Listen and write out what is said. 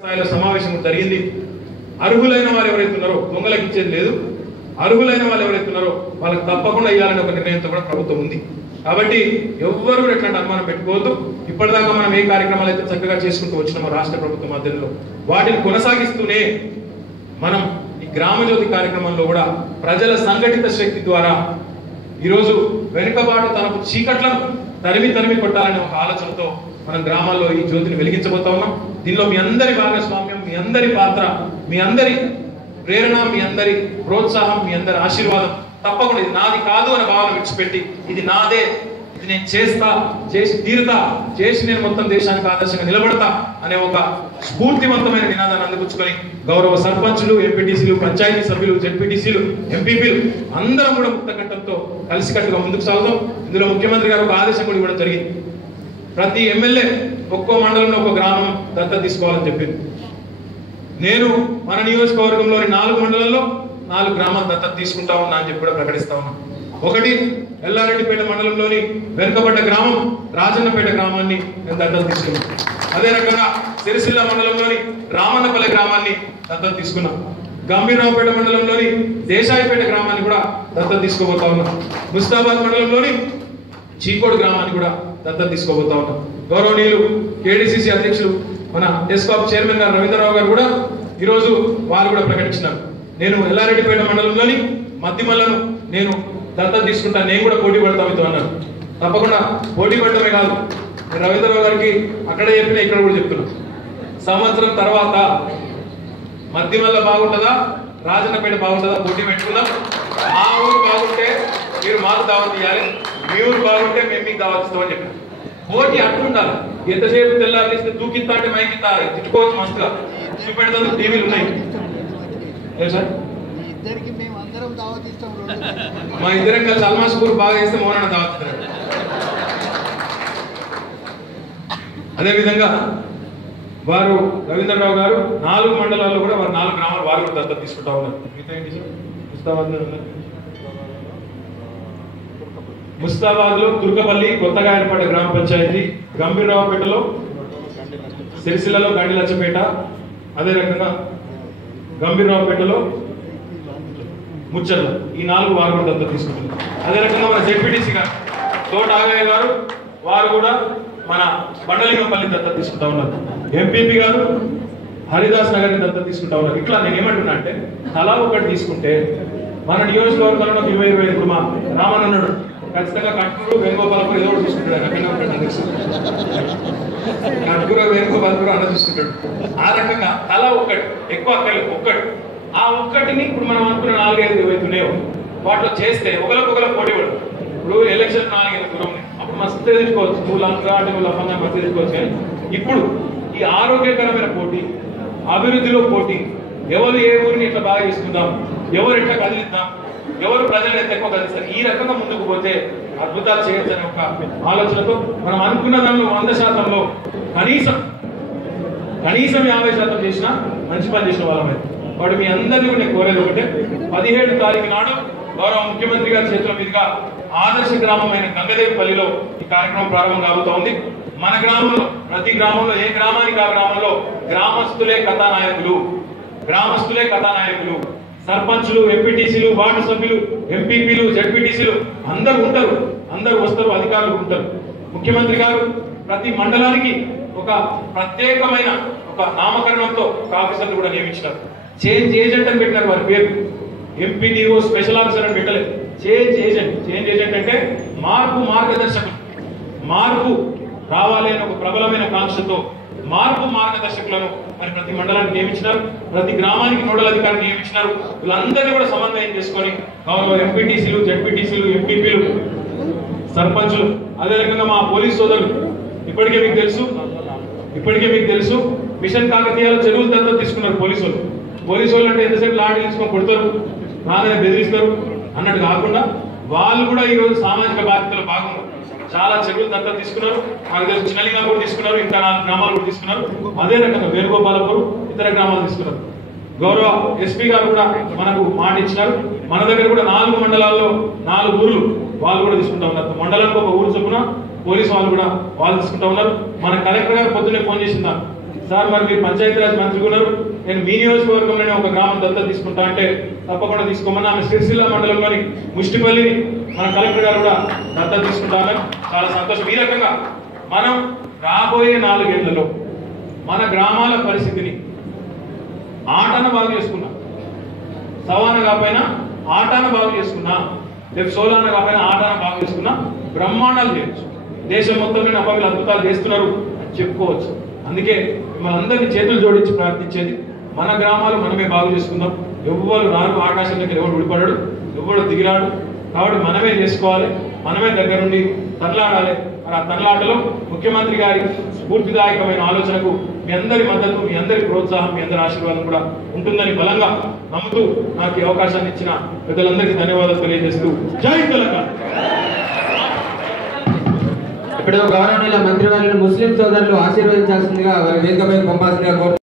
స్థాయిలో సమావేశం జరిగింది. అర్హులైన వారు ఎవరైతే ఉన్నారో దొంగలకు ఇచ్చేది లేదు, అర్హులైన వాళ్ళు ఎవరైతే ఉన్నారో వాళ్ళకి తప్పకుండా ఇవ్వాలనే ఒక నిర్ణయంతో కూడా ప్రభుత్వం ఉంది. కాబట్టి ఎవ్వరు కూడా ఎట్లాంటి అనుమానం పెట్టుకోవద్దు. ఇప్పటిదాకా మనం ఏ కార్యక్రమాలు అయితే చక్కగా చేసుకుంటూ వచ్చినామో రాష్ట్ర ప్రభుత్వం మధ్యలో వాటిని కొనసాగిస్తూనే మనం ఈ గ్రామజ్యోతి కార్యక్రమంలో కూడా ప్రజల సంఘటిత శక్తి ద్వారా ఈరోజు వెనుకబాటు తనకు చీకట్లను తరిమి కొట్టాలనే ఒక ఆలోచనతో మనం గ్రామాల్లో ఈ జ్యోతిని వెలిగించబోతా ఉన్నాం. దీనిలో మీ అందరి భాగస్వామ్యం, మీ అందరి పాత్ర, మీ అందరి ప్రేరణ, మీ అందరి ప్రోత్సాహం, మీ అందరి ఆశీర్వాదం తప్పకుండా ఇది నాది కాదు అనే భావన విడిచిపెట్టి ఇది నాదే, ఇది నేను చేసి తీరుతా, చేసి నేను మొత్తం దేశానికి ఆదర్శంగా నిలబడతా అనే ఒక స్ఫూర్తివంతమైన నినాదాన్ని అందిపుచ్చుకొని గౌరవ సర్పంచులు, ఎంపీటీసీలు, పంచాయతీ సభ్యులు, జెడ్పీటీసీలు, ఎంపీపీలు అందరం కూడా ముక్తకంఠంతో కలిసికట్టుగా ముందుకు సాగుతాం. ఇందులో ముఖ్యమంత్రి గారు ఒక ఆదేశం కూడా ఇవ్వడం జరిగింది. ప్రతి ఎమ్మెల్యే ఒక్కో మండలంలో ఒక గ్రామం దత్తత తీసుకోవాలని చెప్పింది. నేను మన నియోజకవర్గంలోని 4 మండలాల్లో 4 గ్రామాలు దత్తత తీసుకుంటా ఉన్నా అని చెప్పి కూడా ప్రకటిస్తా ఉన్నాను. ఒకటి ఎల్లారెడ్డిపేట మండలంలోని వెనుకబడ్డ గ్రామం రాజన్నపేట గ్రామాన్ని నేను దత్తత తీసుకున్నాను. అదే రకంగా సిరిసిల్ల మండలంలోని రామన్నపల్లి గ్రామాన్ని దత్తత తీసుకున్నాం. గంభీరావుపేట మండలంలోని దేశాయిపేట గ్రామాన్ని కూడా దత్తత తీసుకోబోతా ఉన్నాం. ముస్తాబాద్ మండలంలోని చీకోడు గ్రామాన్ని కూడా దత్తత తీసుకోబోతా ఉన్నాం. గౌరవనీయులు కేడీసీసీ అధ్యక్షులు మన డెస్కాప్ చైర్మన్ గారు రవీంద్రరావు గారు కూడా ఈరోజు వారు కూడా ప్రకటించినారు. నేను ఎల్లారెడ్డిపేట మండలంలోని మద్దిమల్లను నేను దత్తత తీసుకుంటా, నేను కూడా పోటీ పడతా మీతో అన్నారు. తప్పకుండా పోటీ పడటమే కాదు, రవీంద్రరావు గారికి అక్కడే చెప్పినా ఇక్కడ కూడా చెప్తున్నా, సంవత్సరం తర్వాత మద్దిమల్ల బాగుంటుందా రాజన్నపేట బాగుంటుందా పోటీ పెట్టుకుందాం. మా ఊరు బాగుంటే మీరు మాకు దావత్ ఇవ్వాలి, మీ ఊరు బాగుంటే మేము మీకు దావత్ ఇస్తామని చెప్పారు. పోటీ అట్లుండాలి. ఎంతసేపు తెల్లారిస్తే దూకిత్తా అంటే మైకిత్తా తిట్టుకోవచ్చు, మస్తుగా చూపెడతాను, టీవీలు ఉన్నాయి సార్. మా ఇద్దరం కలిసి అల్మాస్పూర్ బాగా చేస్తే మోహన దావత్ ఇస్తారు. అదేవిధంగా వారు రవీంద్రరావు గారు 4 మండలాల్లో కూడా వారు 4 గ్రామాలు వారు కూడా దత్తత తీసుకుంటా ఉన్నారు. మిగతా ఏంటి సార్? ముస్తాబాద్ లో దుర్గపల్లి కొత్తగా ఏర్పడ్డ గ్రామ పంచాయతీ, గంభీరావుపేటలో, సిరిసిల్లలో గండిలచ్చపేట, అదే రకంగా గంభీరావుపేటలో ముచ్చర్ల, ఈ 4 వారు కూడా దత్తత తీసుకుంటున్నారు. అదే రకంగా మన జెడ్పీటీసీ గారు తోట ఆగయ్య గారు వారు కూడా మన బండలింగంపల్లి దత్తత తీసుకుంటా ఉన్నారు. ఎంపీపీ గారు హరిదాస్ నగర్ ని దత్తత తీసుకుంటా ఉన్నారు. ఇట్లా నేను ఏమంటున్నా అంటే తలా ఒకటి తీసుకుంటే మన నియోజకవర్గంలో 20-25 మా రామన్ అన్నాడు ఖచ్చితంగా కట్కూరు వేణుగోపాలపురం ఏదో ఒకటి తీసుకుంటాడు. కట్కూరు వేణుగోపాలపురం అన్న తీసుకుంటాడు. ఆ రకంగా తలా ఒక్కటి, ఎక్కువ ఒక్కటి, ఆ ఒక్కటిని ఇప్పుడు మనం అనుకున్న 4-5 ఏవైతున్నాయో వాటిలో చేస్తే ఒకరికొకరు పోటీ పడు. ఇప్పుడు ఎలక్షన్ 4 దూరం ఉన్నాయి, అప్పుడు మస్తు తెచ్చుకోవచ్చు, నువ్వు లంగా అంటే నువ్వు లఫంగా మస్తు తెచ్చుకోవచ్చు. కానీ ఇప్పుడు ఈ ఆరోగ్యకరమైన పోటీ, అభివృద్ధిలో పోటీ, ఎవరు ఏ ఊరిని ఎట్లా బాగా చేసుకుందాం, ఎవరు ఎట్లా కదిలిద్దాం, ఎవరు ప్రజలు ఎంత ఎక్కువ కదిలిస్తారు, ఈ రకంగా ముందుకు పోతే అద్భుతాలు చేయొచ్చు అనే ఒక ఆలోచనతో మనం అనుకున్న దానిలో 100%లో కనీసం 50% చేసినా మంచి పని చేసిన వాళ్ళమే. వాడు మీ అందరినీ కూడా నేను కోరేది ఒకటే, 17వ తారీఖు నాడు గౌరవ ముఖ్యమంత్రి గారి చేతుల మీదుగా ఆదర్శ గ్రామమైన గంగదేవిపల్లిలో ఈ కార్యక్రమం ప్రారంభం కాబోతా ఉంది. మన గ్రామంలో, ప్రతి గ్రామంలో, ఏ గ్రామానికి ఆ గ్రామంలో గ్రామస్తులే కథానాయకులు, సర్పంచులు, ఎంపీటీసీలు, వార్డు సభ్యులు, ఎంపీపీలు, జెడ్పీటీసీలు అందరూ ఉంటారు, అందరూ వస్తారు, అధికారులు ఉంటారు. ముఖ్యమంత్రి గారు ప్రతి మండలానికి ఒక ప్రత్యేకమైన ఒక నామకరణంతో ఒక ఆఫీసర్లు కూడా నియమించినారు. చేంజ్ ఏజెంట్ అని పెట్టినారు వారి పేరు. ఎంపీడీఓ స్పెషల్ ఆఫీసర్ అని పెట్టలేదు, చేంజ్ ఏజెంట్ అంటే మార్గదర్శకులు. మార్పు రావాలి అని ఒక ప్రబలమైన కాంక్షతో మార్గదర్శకులను మరి ప్రతి మండలానికి నియమించినారు, ప్రతి గ్రామానికి నోడల్ అధికారిని నియమించినారు. వీళ్ళందరినీ కూడా సమన్వయం చేసుకొని గౌరవ ఎంపీటీసీలు, జెడ్పీటీసీలు, ఎంపీపీలు, సర్పంచులు, అదే రకంగా మా పోలీస్ సోదరులు ఇప్పటికే మీకు తెలుసు మిషన్ కాకతీయాలో చెరువులు దత్తత తీసుకున్నారు పోలీసు వాళ్ళు అంటే ఎంతసేపు లాఠీ తీసుకొని కొడతారు, నాదనే బెదిరిస్తారు అన్నట్టు కాకుండా వాళ్ళు కూడా ఈరోజు సామాజిక బాధ్యతలో భాగంగా చాలా చెరువులు దత్తత తీసుకున్నారు. నాకు తెలుసు చిన్నలింగా కూడా తీసుకున్నారు, ఇంకా 4 గ్రామాలు కూడా తీసుకున్నారు. అదే రకంగా వేణుగోపాలపురం, ఇతర గ్రామాలు తీసుకున్నారు. గౌరవ ఎస్పీ గారు కూడా మనకు మాట ఇచ్చినారు. మన దగ్గర కూడా 4 మండలాల్లో 4 ఊర్లు వాళ్ళు కూడా తీసుకుంటా ఉన్నారు. మండలానికి ఒక ఊరు చొప్పున పోలీసు వాళ్ళు కూడా తీసుకుంటా ఉన్నారు. మన కలెక్టర్ గారు పొద్దున్నే ఫోన్ చేసిందా, సార్ మరి మీరు పంచాయతీరాజ్ మంత్రిగా ఉన్నారు, నేను మీ నియోజకవర్గంలోనే ఒక గ్రామం దత్తత తీసుకుంటా అంటే తప్పకుండా తీసుకోమని ఆమె సిరిసిల్ల మండలంలోని ముష్టిపల్లిని మన కలెక్టర్ గారు కూడా దత్తత తీసుకుంటామని చాలా సంతోషం. ఈ రకంగా మనం రాబోయే 4 ఏళ్లలో మన గ్రామాల పరిస్థితిని ఆటన బాగు చేసుకున్నా, సవాన కాకపోయినా ఆటన బాగు చేసుకున్నా, రేపు సోలాన కాకపోయినా ఆటన బాగు చేసుకున్నా బ్రహ్మాండాలు చేయొచ్చు. దేశం మొత్తం మీద అపవిల అద్భుతాలు చేస్తున్నారు అని చెప్పుకోవచ్చు. అందుకే మిమ్మల్ని అందరినీ చేతులు జోడించి ప్రార్థించేది మన గ్రామాలు మనమే బాగు చేసుకుందాం. ఎవ్వరు రారు, ఆకాశం దగ్గర ఎవరు ఉడిపడాడు, ఎవరు దిగిరాడు. కాబట్టి మనమే చేసుకోవాలి, మనమే దగ్గరుండి తరలాడాలి. మరి ఆ తరలాటలో ముఖ్యమంత్రి గారి స్ఫూర్తిదాయకమైన ఆలోచనకు మీ అందరి మద్దతు, మీ అందరి ప్రోత్సాహం, మీ అందరి ఆశీర్వాదం కూడా ఉంటుందని బలంగా నమ్ముతూ నాకు ఈ అవకాశాన్ని ఇచ్చిన పెద్దలందరికీ ధన్యవాదాలు తెలియజేస్తూ జై తెలంగాణ. ఇప్పుడు గౌరవనీయుల మంత్రివర్యులు ముస్లిం సోదరులు ఆశీర్వదించాల్సిందిగా వారి వేదికపై పంపాల్సిందిగా